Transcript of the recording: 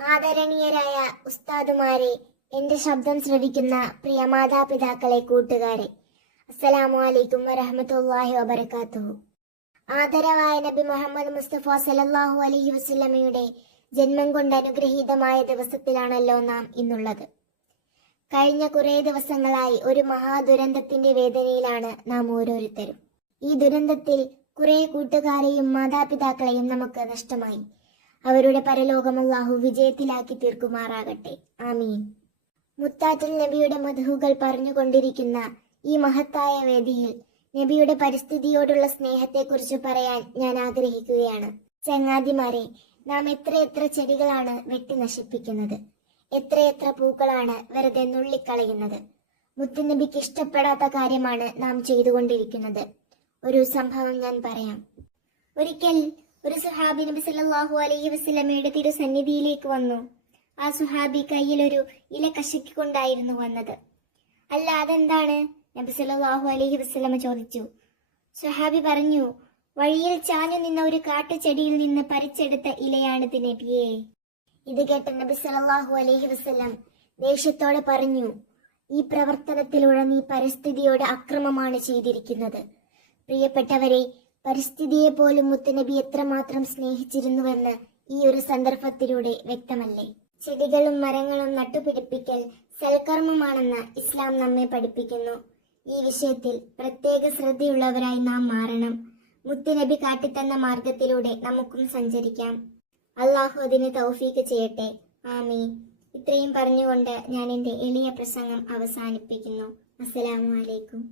ആദരണീയരായ ഉസ്താദുമാരെ, എന്റെ ശബ്ദം ശ്രവിക്കുന്ന പ്രിയ മാതാപിതാക്കളെ, കൂട്ടുകാരെ, അസ്സലാമു അലൈക്കും വറഹ്മത്തുള്ളാഹി വബറകാതുഹു. ആദരവായ നബി മുഹമ്മദ് മുസ്തഫ സല്ലല്ലാഹു അലൈഹി വസല്ലമയുടെ ജന്മം കൊണ്ട് അനുഗ്രഹീതമായ ദിവസത്തിലാണല്ലോ നാം ഇന്നുള്ളത്. കഴിഞ്ഞ കുറേ ദിവസങ്ങളായി ഒരു മഹാദുരന്തത്തിന്റെ വേദനയിലാണ് നാം ഓരോരുത്തരും. ഈ ദുരന്തത്തിൽ കുറെ കൂട്ടുകാരെയും മാതാപിതാക്കളെയും നമുക്ക് നഷ്ടമായി. അവരുടെ പരലോകം അല്ലാഹു വിജയത്തിലാക്കി തീർക്കുമാറാകട്ടെ, ആമീൻ. മുത്താറ്റൽ നബിയുടെ മദ്ഹുകൾ പറഞ്ഞുകൊണ്ടിരിക്കുന്ന ഈ മഹത്തായ വേദിയിൽ നബിയുടെ പരിസ്ഥിതിയോടുള്ള സ്നേഹത്തെക്കുറിച്ച് പറയാൻ ഞാൻ ആഗ്രഹിക്കുകയാണ്. ചങ്ങാതിമാരെ, നാം എത്രയെത്ര ചെടികളാണ് വെട്ടി നശിപ്പിക്കുന്നത്, എത്രയെത്ര പൂക്കളാണ് വെറുതെ നുള്ളിക്കളയുന്നത്. മുത്തുനബിക്ക് ഇഷ്ടപ്പെടാത്ത കാര്യമാണ് നാം ചെയ്തുകൊണ്ടിരിക്കുന്നത്. ഒരു സംഭവം ഞാൻ പറയാം. ഒരിക്കൽ ഒരു സുഹാബി നബി സല്ലല്ലാഹു അലൈഹി വസല്ലമയുടെ തിരുസന്നിധിയിലേക്ക് വന്നു. ആ സുഹാബി കയ്യിലൊരു ഇല കശക്കിക്കൊണ്ടായിരുന്നു വന്നത്. അല്ല, അതെന്താണ്? നബി സല്ലല്ലാഹു അലൈഹി വസല്ലമ ചോദിച്ചു. സുഹാബി പറഞ്ഞു, വഴിയിൽ ചാഞ്ഞു നിന്ന ഒരു കാട്ടുചെടിയിൽ നിന്ന് പറിച്ചെടുത്ത ഇലയാണിത് നബിയേ. ഇത് കേട്ട നബി സല്ലല്ലാഹു അലൈഹി വസല്ലം ദേഷ്യത്തോടെ പറഞ്ഞു, ഈ പ്രവർത്തനത്തിലൂടെ നീ പരിസ്ഥിതിയോട് അക്രമമാണ് ചെയ്തിരിക്കുന്നത്. പ്രിയപ്പെട്ടവരെ, പരിസ്ഥിതിയെ പോലും മുത്തുനബി എത്രമാത്രം സ്നേഹിച്ചിരുന്നുവെന്ന് ഈ ഒരു സന്ദർഭത്തിലൂടെ വ്യക്തമല്ലേ? ചെടികളും മരങ്ങളും നട്ടുപിടിപ്പിക്കൽ സൽക്കർമ്മമാണെന്ന് ഇസ്ലാം നമ്മെ പഠിപ്പിക്കുന്നു. ഈ വിഷയത്തിൽ പ്രത്യേക ശ്രദ്ധയുള്ളവരായി നാം മാറണം. മുത്തുനബി കാട്ടിത്തന്ന മാർഗത്തിലൂടെ നമുക്കും സഞ്ചരിക്കാം. അള്ളാഹു അതിന് തൗഫീക്ക് ചെയ്യട്ടെ, ആമീൻ. ഇത്രയും പറഞ്ഞുകൊണ്ട് ഞാൻ എൻ്റെ എളിയ പ്രസംഗം അവസാനിപ്പിക്കുന്നു. അസ്സലാമു അലൈക്കും.